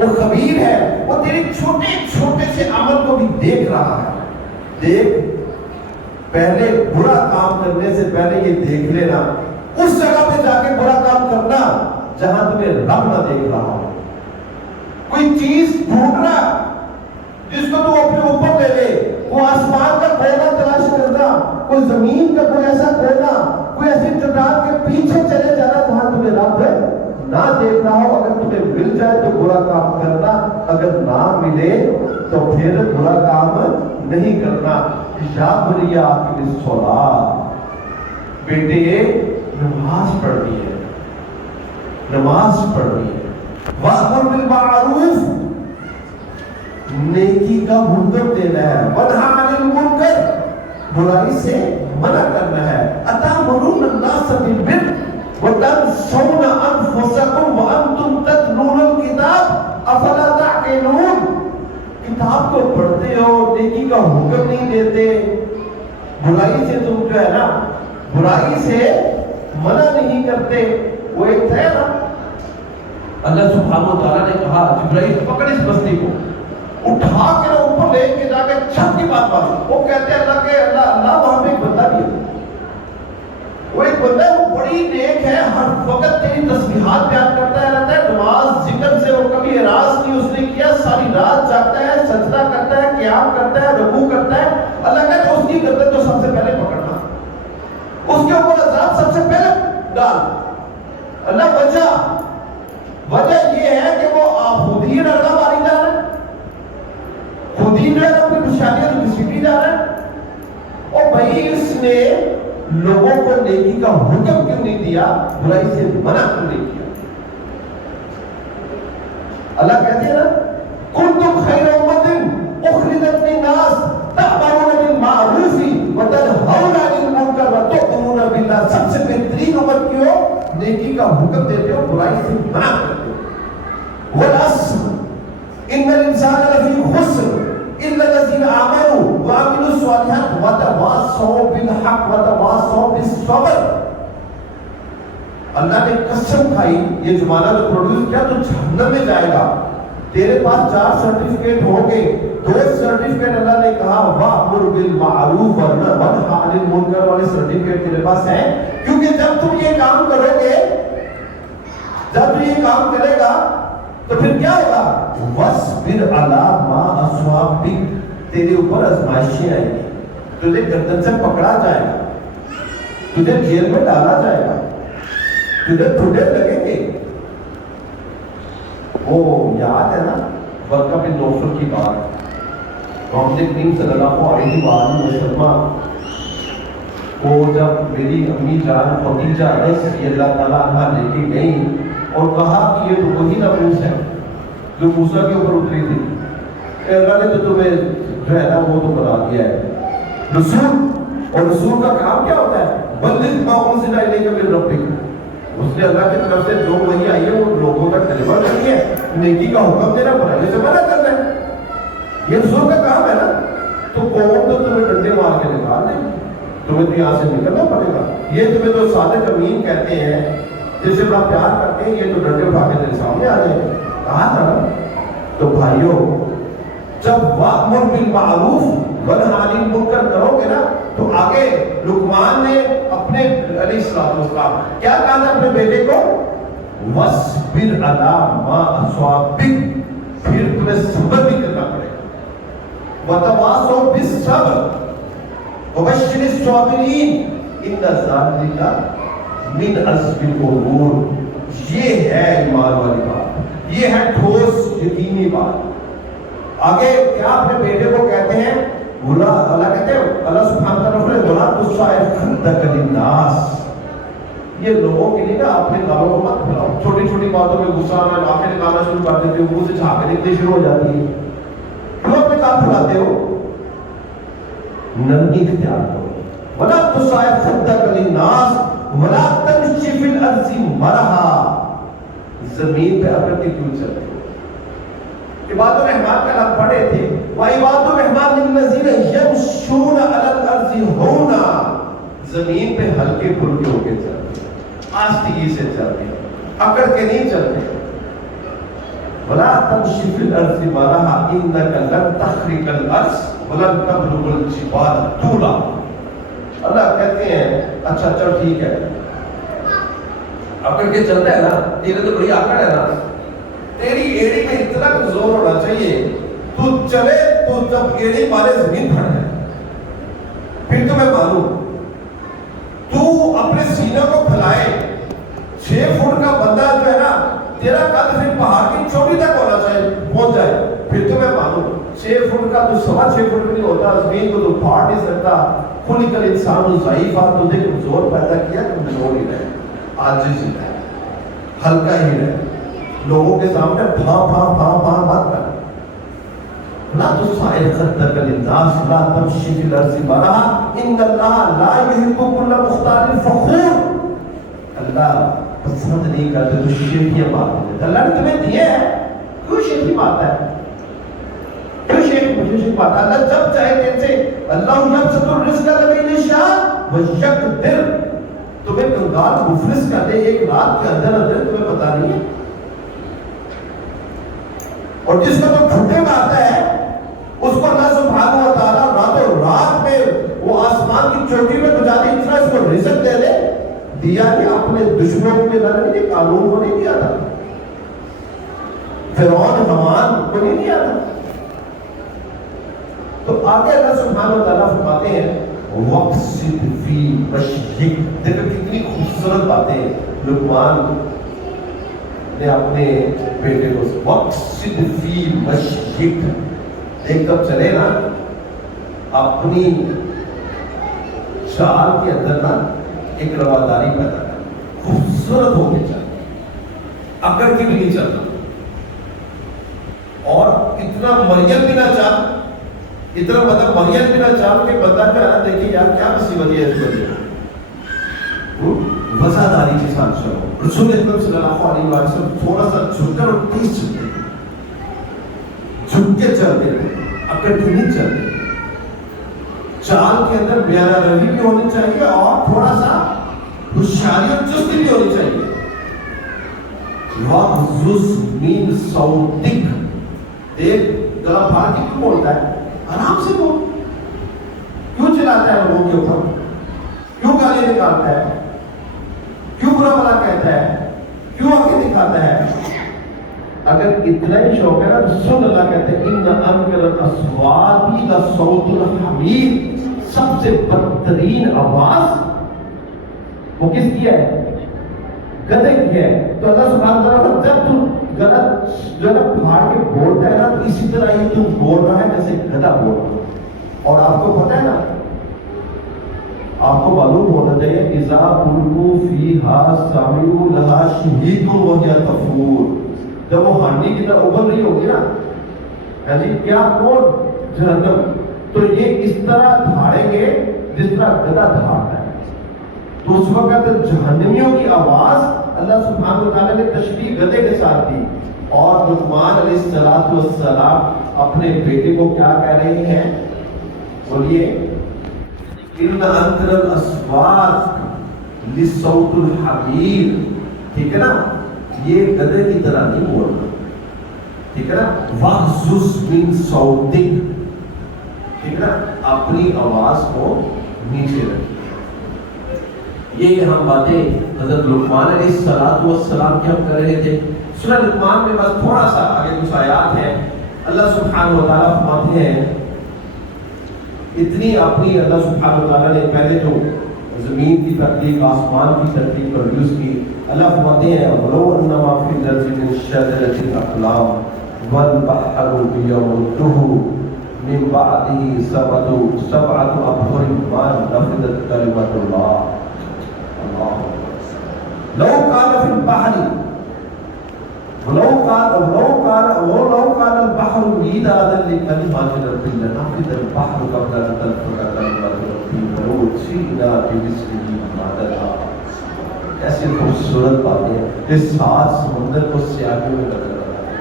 وہ خبیر ہے، وہ تیرے چھوٹے چھوٹے سے عمل کو بھی دیکھ رہا ہے. دیکھ، پہلے برا کام کرنے سے پہلے یہ دیکھ لینا، اس جگہ پہ جا کے برا کام کرنا جہاں تمہیں رب نہ دیکھ رہا ہو. کوئی چیز ڈھونڈنا جس کو تو اپنے اوپر لے لے، وہ آسمان کا کونا تلاش کرنا، کوئی زمین کا کوئی ایسا کونا، کوئی ایسی چٹان کے پیچھے چلے جانا جہاں تمہیں رب نہ دیکھ رہا ہو. اگر تمہیں مل جائے تو برا کام کرنا، اگر نہ ملے تو پھر برا کام نہیں کرنا. یا بنیا اقم الصلاۃ، بیٹے نماز پڑھنی ہے، نماز پڑھنی ہے. وَأْمُرْ بِالْمَعْرُوفِ، نیکی کا حکم دینا ہے. وَنْهَ عَنِ الْمُنْكَرِ، برائی سے منع کرنا ہے. أَتَأْمُرُونَ النَّاسَ بِالْبِرِّ وَتَنْسَوْنَ أَنفُسَكُمْ وَأَنْتُمْ تَتْلُونَ الْكِتَابَ أَفَلَا تَعْقِلُونَ. کتاب کو پڑھتے ہو، نیکی کا حکم نہیں دیتے، برائی سے تم جو ہے نا، برائی سے منع نہیں کرتے. وہ ایک ہے نا، اللہ سبحانہ و تعالیٰ نے کہا جبرائیل پکڑ اس بستی کو، اٹھا کے نا اوپر لے کے جا کے چھت کی بات بات. وہ کہتے ہیں اللہ کے اللہ وہاں پہ ایک بندہ بھی ہے، وہ ایک بندہ ہے، وہ بڑی نیک ہے، ہر وقت تیری تسبیحات بیان کرتا ہے، رہتا ہے نماز ذکر سے وہ کبھی اعراض نہیں اس نے کیا، ساری رات جاگتا ہے، سجدہ کرتا ہے، قیام کرتا ہے، رکوع کرتا ہے. اللہ کہتا ہے اس کی گردن تو سب سے پہلے پکڑنا، اس کے اوپر عذاب سب سے پہلے ڈال. اللہ وجہ یہ ہے کہ وہ خود ہی رڑنا ماری جا رہا ہے، خود ہی جو ہے اپنی خوشحالیاں تو گھسیٹی جا رہا ہے. اور بھائی اس نے لوگوں کو نیکی کا حکم کیوں نہیں دیا، برائی سے منع کیوں نہیں کیا؟ اللہ کہتے ہیں نا کنتم خیر امۃ اخرجت للناس تأمرون بالمعروف وتنہون عن المنکر وتؤمنون باللہ. سب سے بہترین امت کی ہو، نیکی کا حکم دیتے ہو، برائی سے منع کرتے ہو. والعصر ان الانسان لفی خسر الا الذین آمنوا وعملوا الصالحات وتواصوا بالحق وتواصوا بالصبر. اللہ نے قسم کھائی یہ زمانہ جو پروڈیوس کیا تو جہنم میں جائے گا. تیرے پاس 4 سرٹیفکیٹ ہوں گے، 2 سرٹیفکیٹ اللہ نے کہا وَأْمُرْ بِالْمَعْرُوفِ وَانْهَ عَنِ الْمُنْكَرِ والے سرٹیفکیٹ تیرے پاس ہیں. کیونکہ جب تم یہ کام کرو گے، جب تم یہ کام کرے گا تو پھر کیا ہوگا؟ وَاصْبِرْ عَلَىٰ مَا أَصَابَكَ، تیرے اوپر آزمائشیں آئیں گی، تجھے گردن سے پکڑا جائے گا، تجھے جیل میں ڈالا جائے گا، تجھے ٹھڈے لگیں گے. وہ یاد ہے نا ورقہ بن نوفل کی بات، محمد کریم صلی اللہ علیہ وآلہ وسلم کو جب میری امی جان خدیجہ رضی اللہ تعالیٰ عنہ لے کے گئی اور کہا کہ یہ تو وہی ناموس ہے جو موسیٰ کے اوپر اتری تھی، اللہ نے تو تمہیں جو ہے نا وہ تو بنا دیا ہے رسول. اور رسول کا کام کیا ہوتا ہے؟ بلغ ما انزل الیک من ربک. اس نے اللہ کی طرف سے جو وحی آئی ہے وہ لوگوں تک ڈلیور کرنی ہے، نیکی کا حکم دینا، برائی سے منع کرنا ہے. یہ رسول کا کام ہے نا. تو قوم تو تمہیں ڈنڈے مار کے نکال دے گی، تمہیں تو یہاں سے نکلنا پڑے گا. یہ تمہیں تو صادق امین کہتے ہیں، جس سے بڑا پیار کرتے ہیں، یہ تو ڈنڈے اٹھا کے تیرے سامنے آ جائے. کہا تھا نا. تو بھائیو جب وَأْمُرْ بِالْمَعْرُوفِ وَانْهَ عَنِ الْمُنکَر کرو گے نا تو آگے لقمان نے اپنے علیہ السلام کیا کہا تھا اپنے بیٹے کو؟ وَاصْبِرْ عَلَىٰ مَا أَصَابَكَ، پھر تمہیں صبر بھی کرنا پڑے گا. وَتَوَاصَوْا بِالصَّبْرِ وَبَشِّرِ الصَّابِرِينَ إِنَّ ذَلِكَ مِنْ عَزْمِ الْأُمُورِ. یہ ہے ایمان والی بات، یہ ہے ٹھوس یقینی بات. آگے کیا اپنے بیٹے کو کہتے ہیں؟ اللہ کہتے ہیں، اللہ سبحانہ تعالیٰ نے بولا تُصَعِّرْ خَدَّكَ لِلنَّاسِ. یہ لوگوں کے لیے نا اپنے گالوں کو مت پھیلاؤ. چھوٹی چھوٹی باتوں میں غصہ آنا، آنکھیں نکالنا شروع کر دیتے ہو، منہ سے جھاگیں نکلنی شروع ہو جاتی ہے. کیوں اپنے کام پھیلاتے ہو؟ نرمی اختیار کرو. وَلَا تُصَعِّرْ خَدَّكَ لِلنَّاسِ وَلَا تَمْشِ فِي الْأَرْضِ مَرَحًا. زمین پہ اکڑ کے کیوں چلتے ہو؟ عباد الرحمن کا نام پڑھے تھے، وَعِبَادُ الرَّحْمَنِ الَّذِينَ يَمْشُونَ عَلَى الْأَرْضِ هَوْنًا. زمین پہ ہلکے پھلکے ہو کے چلتے ہیں، آستگی سے چلتے ہیں، اکڑ کے نہیں چلتے. ولا تمشي في الارض مرحا انك لن تخرق الارض ولن تبلغ الجبال طولا. اللہ کہتے ہیں اچھا چل ٹھیک ہے، اکڑ کے چلتا ہے نا، تیرے تو بڑی آکڑ ہے نا، تیری ایڑی میں اتنا زور ہونا چاہیے، تو چلے تو جب ایڑی مارے زمین پھٹ جائے پھر تو میں مانوں. تو اپنے سینہ کو پھیلائے، 6 فٹ کا بندہ جو ہے نا، تیرا قد پھر پہاڑ کی چوٹی تک ہونا چاہیے پہنچ جائے پھر تو میں مانوں. 6 فٹ کا تو 6.25 فٹ بھی نہیں ہوتا، زمین کو تو پھاڑ نہیں سکتا. خلق الانسان ضعیفا، تجھے کمزور پیدا کیا، کمزور ہی رہے، عاجز ہی رہے، ہلکا ہی رہے. لوگوں کے سامنے پھاں پھاں پھاں پھاں مت کر. لا تصعر خدك للناس لا تمشي في الارض مرحا ان الله لا يحب كل مختال فخور. اللہ پسند نہیں کرتے تو شیخیاں مارتے. اللہ نے تمہیں دیا ہے، کیوں شیخی مارتا ہے؟ کیوں شیخ مارتا ہے؟ اللہ جب چاہے تیرے سے، اللہ یبسط الرزق لمن یشاء ویقدر، تمہیں کنگال مفلس کر دے ایک رات کے اندر اندر، تمہیں پتا نہیں ہے. اور جس کو تو ٹھٹے مارتا ہے اس کو اللہ سبحانہ و تعالیٰ راتوں رات میں وہ آسمان کی چوٹی میں پہنچا دے، اتنا اس کو رزق دے دے. دیا کہ اپنے دشمنوں کو نہیں کہ قانون کو نہیں دیا تھا، فرعون حمان کو نہیں دیا تھا. تو آگے اللہ سبحانہ و تعالیٰ فرماتے ہیں وَقْصِدْ فِي مَشْيِكَ. دیکھو کتنی خوبصورت باتیں لقمان نے اپنے بیٹے کو وَقْصِدْ فِي مَشْيِكَ. ایک کب چلے نا اپنی چال کے اندر نا ایک رواداری پیدا کر، خوبصورت ہو کے چل، اکڑ کے بھی نہیں چلنا، اور اتنا مریم بھی نہ چاہ، اتنا مطلب مریم بھی نہ چاہ کہ بندہ جو ہے نا دیکھیے یار کیا مصیبت ہے اس وجہ وزاداری کے ساتھ چلو. رسول اکرم صلی اللہ علیہ وسلم تھوڑا سا جھک کر اور تیز چلتے، جھک کے چلتے، اکڑ کے نہیں چلتے. چال کے اندر بیانہ روی بھی ہونی چاہیے اور تھوڑا سا ہوشیاری اور چستی بھی ہونی چاہیے. وَغْضُضْ مِنْ صَوْتِكَ. ایک گلا پھاڑ کے کیوں بولتا ہے؟ آرام سے بول. کیوں چلاتا ہے لوگوں کے اوپر؟ کیوں گالی نکالتا ہے؟ کیوں برا بھلا کہتا ہے؟ کیوں آنکھیں دکھاتا ہے؟ اگر اتنا ہی شوق ہے نا تو سن. اللہ کہتے ہیں ان انکر الاصوات لصوت الحمیر. سب سے بدترین آواز وہ کس کی ہے؟ گدھے کی ہے. تو اللہ سبحانہ وتعالیٰ جب تم غلط جو ہے نا پھاڑ کے بولتا ہے نا تو اسی طرح ہی تم بول رہا ہے جیسے گدھا بول رہا ہے. اور آپ کو پتہ ہے نا، آپ کو معلوم ہونا چاہیے اذا القوا فیہا سمعوا لہا شہیدا وہی تفور. جب وہ ہانڈی کی طرح ابل رہی ہوگی نا، جی کیا کون جہنم، تو یہ اس طرح دھاڑیں گے جس طرح گدھا دھاڑتا ہے. تو اس وقت جہنمیوں کی آواز اللہ سبحانہ وتعالیٰ نے تشبیہ گدھے کے ساتھ دی. اور لقمان علیہ السلام اپنے بیٹے کو کیا کہہ رہے ہیں؟ بولیے ان انکر الاصوات لصوت الحمیر. ٹھیک ہے نا، یہ گدھے کی طرح نہیں بولنا، ٹھیک ہے نا. وَغْضُضْ مِنْ صَوْتِكَ. ٹھیک ہے نا، اپنی آواز کو نیچے رکھ. یہ ہم باتیں حضرت لقمان علیہ السلام کی ہم کر رہے تھے. سورہ لقمان میں بس تھوڑا سا آگے کچھ آیات ہیں. اللہ سبحانہ و تعالیٰ فرماتے ہیں اتنی اپنی اللہ سبحانہ و تعالیٰ نے پہلے جو زمین کی تخلیق، آسمان کی تخلیق پروڈیوس کی. اللہ فرماتے ہیں وَلَوْ أَنَّمَا فِي الْأَرْضِ مِنْ شَجَرَةٍ أَقْلَامٌ وَالْبَحْرُ يَمُدُّهُ مِنْ بَعْدِهِ سَبْعَةُ أَبْحُرٍ مَا نَفِدَتْ كَلِمَةُ اللَّهِ. لو كان في البحر ولو كان البحر مدادا لكلمات ربي لنفد البحر قبل ان تنفد كلمات ربي ولو جئنا بمثله مددا. ایسی خوبصورت باتیں اس سات سمندر کو سیاہیوں میں نظر آتا ہے.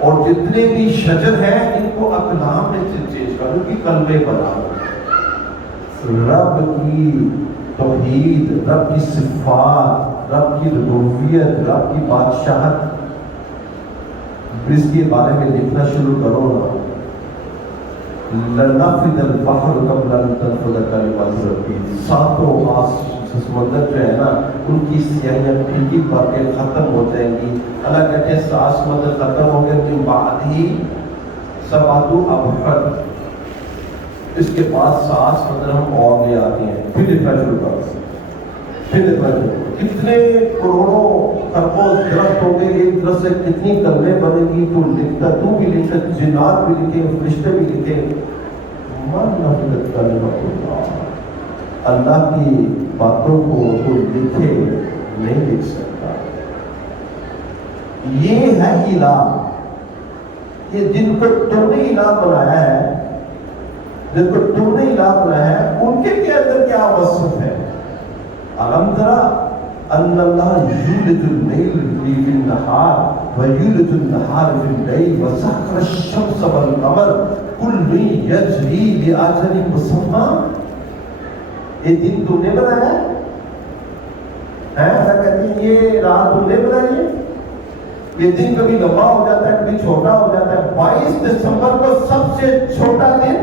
اور جتنے بھی شجر ہیں ان کو اقلام میں چینج کرو کہ کلمے بناؤ. رب کی توحید، رب کی صفات، رب کی ربوبیت، رب کی بادشاہت پھر اس کے بارے میں لکھنا شروع کرو نا، لنفذ البحر قبل ان تنفذ کلمات ربی، ساتوں سمندر جو ہے نا ان کی سیاہیاں پھیکی پڑ کے ختم ہو جائیں گی۔ اللہ کہتے ہیں سات سمندر ختم ہو گئے، من بعد ہی سبعۃ ابحر، اس کے بعد سات سمندر ہم اور لے آتے ہیں۔ پھر لکھنا شروع کرو، پھر لکھنا شروع کرو، کتنے کروڑوں خربوں درخت ہوں گے، ایک درخت سے کتنی کلمیں بنے گی، تو لکھتا، تو بھی لکھتا، جنات بھی لکھے، فرشتے بھی لکھے۔ من نفذت کلمۃ اللہ، اللہ کی باتوں کو تو لکھے نہیں لکھ سکتا۔ یہ ہے الہ، یہ جن کو تم نے الہ بنایا ہے، جن کو تم نے الہ بنایا ہے، ان کے اندر کیا وصف ہے؟ الم ترى ان اللہ یولج اللیل فی النہار ویولج النہار فی اللیل وسخر الشمس والقمر کل یجری لاجل مسمى۔ یہ دن تم نے بنایا ہے، اللہ کہتے ہیں یہ رات تم نے بنائی ہے۔ یہ دن کبھی لمبا ہو جاتا ہے، کبھی چھوٹا ہو جاتا ہے۔ 22 دسمبر کو سب سے چھوٹا دن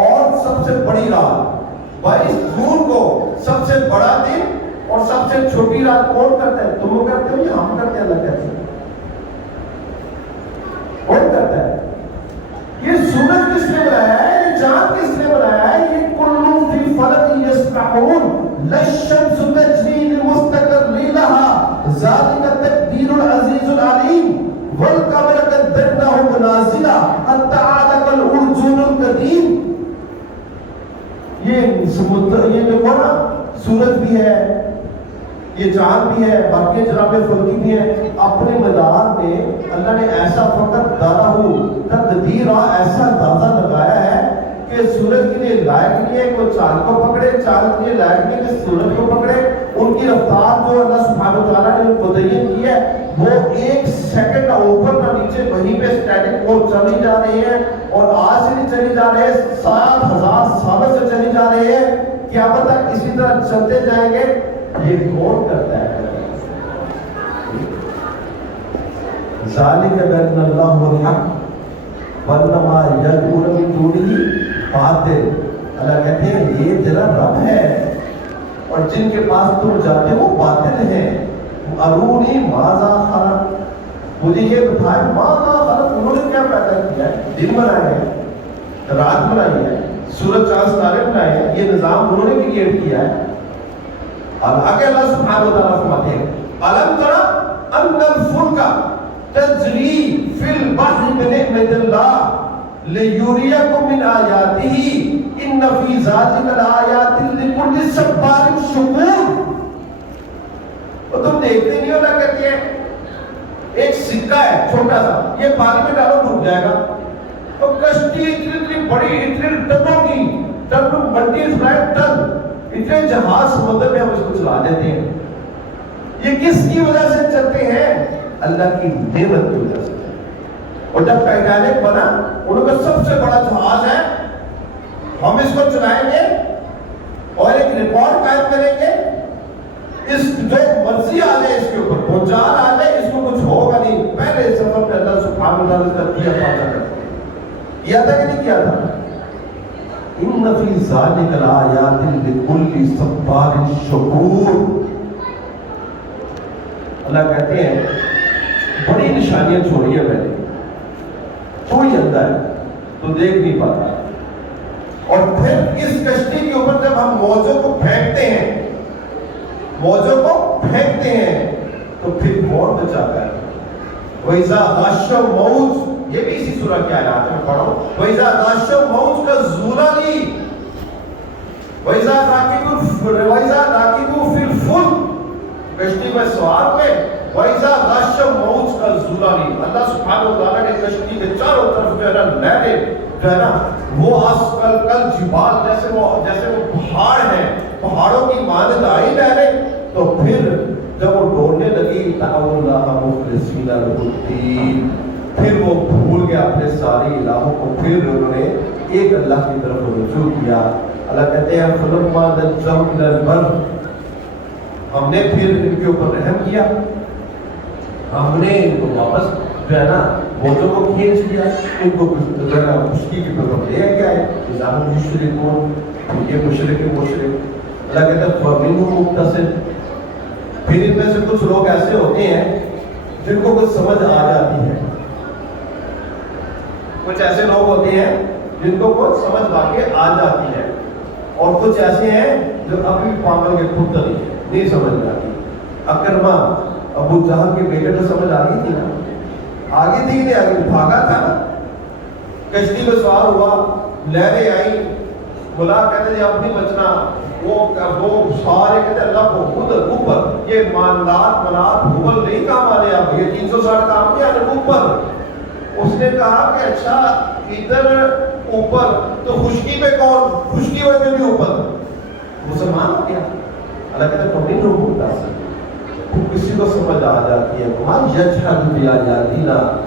اور سب سے بڑی رات، 22 جون کو سب سے بڑا دن اور سب سے چھوٹی رات کون کرتا ہے؟ تم وہ کرتے ہو یا ہم کرتے ہیں؟ اللہ کہتے ہیں کون کرتا ہے؟ یہ سورج کس نے بنایا ہے؟ یہ چاند کس نے بنایا ہے؟ یہ کلو فی فلک یسبحون لا الشمس تجری لمستقر لها ذلك تقدیر العزیز العلیم والقمر قدرناه منازل حتى عاد كالعرجون القدیم۔ یہ جو نا سورج بھی ہے، یہ چاند بھی ہے، باقی جناب فلکی بھی ہے، اپنے میدان میں اللہ نے ایسا فقط ڈالا ہو تقدیر، ایسا اندازہ لگایا ہے کہ سورج کے لیے لائق نہیں ہے کہ وہ چاند کو پکڑے، چاند کے لیے لائق نہیں ہے کہ سورج کو پکڑے۔ ان کی رفتار جو اللہ سبحانہ وتعالیٰ نے متعین کی ہے وہ 1 سیکنڈ اوپر نہ نیچے، وہیں پہ اسٹیٹک وہ چلی جا رہی ہے، اور آج سے نہیں چلی جا رہے، 7,000 سالوں سے چلی جا رہی ہے، قیامت تک اسی طرح چلتے جائیں گے۔ یہ کون کرتا ہے؟ ذالک بأن اللہ الحق وانما یدعون من دونہ باطل۔ اللہ کہتے ہیں یہ تیرا رب ہے اور جن کے پاس تم جاتے ہو وہ باطل ہیں۔ ارونی ماذا خلق، مجھے یہ بتائے ماذا خلق، انہوں نے کیا پیدا کیا ہے؟ دن بنائے ہیں، رات بنائی ہے، سورج چاند ستارے بنائے ہیں، یہ نظام انہوں نے کریٹ کیا ہے۔ آگے اللہ سبحانہ وتعالیٰ فرماتے ہیں الم تر ان الفلک تجری فی البحر بنعمت اللہ لیریکم من آیاتہ ان فی ذلک لآیات لکل صبار شکور۔ اور تم دیکھتے نہیں ہو، اللہ کہتے ہیں ایک سکہ ہے چھوٹا سا، یہ پانی میں ڈالو ڈوب جائے گا، تو کشتی اتنی بڑی، اتنی ٹنوں کی، ٹن بڑی ٹن، اتنے جہاز سمندر میں ہم اس کو چلا دیتے ہیں۔ یہ کس کی وجہ سے چلتے ہیں؟ اللہ کی نعمت کی وجہ سے۔ اور جب ٹائٹینک بنا، ان کا سب سے بڑا جہاز ہے، ہم اس کو چلائیں گے اور ایک ریکارڈ قائم کریں گے، اس جو مرضی آ جائے اس کے اوپر، بھونچال آ جائے، اس کو کچھ ہوگا نہیں۔ پہلے سفر پہ اللہ سبحانہ وتعالیٰ کا دیا پاتا کرتے کیا تھا کہ نہیں کیا تھا؟ ان فی ذلک لآیات لکل صبار شکور۔ اللہ کہتے ہیں بڑی نشانیاں چھوڑی ہیں میں نے، کوئی اندر ہے تو دیکھ نہیں پاتا۔ اور پھر اس کشتی کے اوپر جب ہم موجوں کو پھینکتے ہیں، موجوں کو پھینکتے ہیں، تو پھر کون بچاتا ہے؟ وَإِذَا غَشَّ الْمَوْجُ، یہ بھی اسی سورہ کی آیات میں پڑھو، وَإِذَا غَشَّ الْمَوْجُ كَالظُّلَلِ وَإِذَا رَكِبُوا فِي الْفُلْكِ، کشتی میں سوار ہوئے، وَإِذَا غَشَّ الْمَوْجُ كَالظُّلَلِ، اللہ سبحانہ وتعالیٰ نے کشتی کے چاروں طرف جو ہے نا لہریں جو ہے نا وہ کل جبال جیسے وہ پہاڑ ہیں، پہاڑوں کی مانند آئی لہریں، تو پھر جب وہ ڈوڑنے لگی دعوا اللہ مخلصین لہ الدین، پھر وہ بھول گیا اپنے ساری الہوں کو، پھر انہوں نے ایک اللہ کی طرف رجوع کیا۔ اللہ کہتے ہیں فلما نجاہم الی البر، ہم نے پھر ان کے اوپر رحم کیا، ہم نے ان کو واپس جو ہے نا بوجھوں کو کھینچ لیا، ان کو ذرا خشکی کی طرف لے کے آئے، اِذَا یشرکون، یہ مشرک مشرک۔ اللہ کہتا ہے فَمِنْهُمْ مُقْتَصِدٌ، پھر ان میں سے کچھ لوگ ایسے ہوتے ہیں جن کو کچھ سمجھ آ جاتی ہے، کچھ ایسے لوگ ہوتے ہیں جن کو کچھ سمجھ واقع آ جاتی ہے، اور کچھ ایسے ہیں جو ابھی پاگل کے پتر نہیں سمجھ آتی۔ اکرمہ ابو جہل کے بیٹے کو سمجھ آ گئی تھی نا، آگے تھی نہیں آگے، بھاگا تھا نا، کشتی میں سوار ہوا، لہریں آئی، بلا کہتے ہیں اب نہیں بچنا، وہ سارے کہتے ہیں اللہ کو خود اوپر، یہ ماندار منات حبل نہیں کام آنے، اب یہ 360 کام نہیں آنے اوپر۔ اس نے کہا کہ اچھا ادھر اوپر تو خشکی پہ کون، خشکی ہوئے بھی اوپر، مسلمان ہو گیا۔ اللہ کہتا ہے کبھی نہیں ہوتا، کسی کو سمجھ آ جاتی ہے، وہاں یجحد بآیاتنا،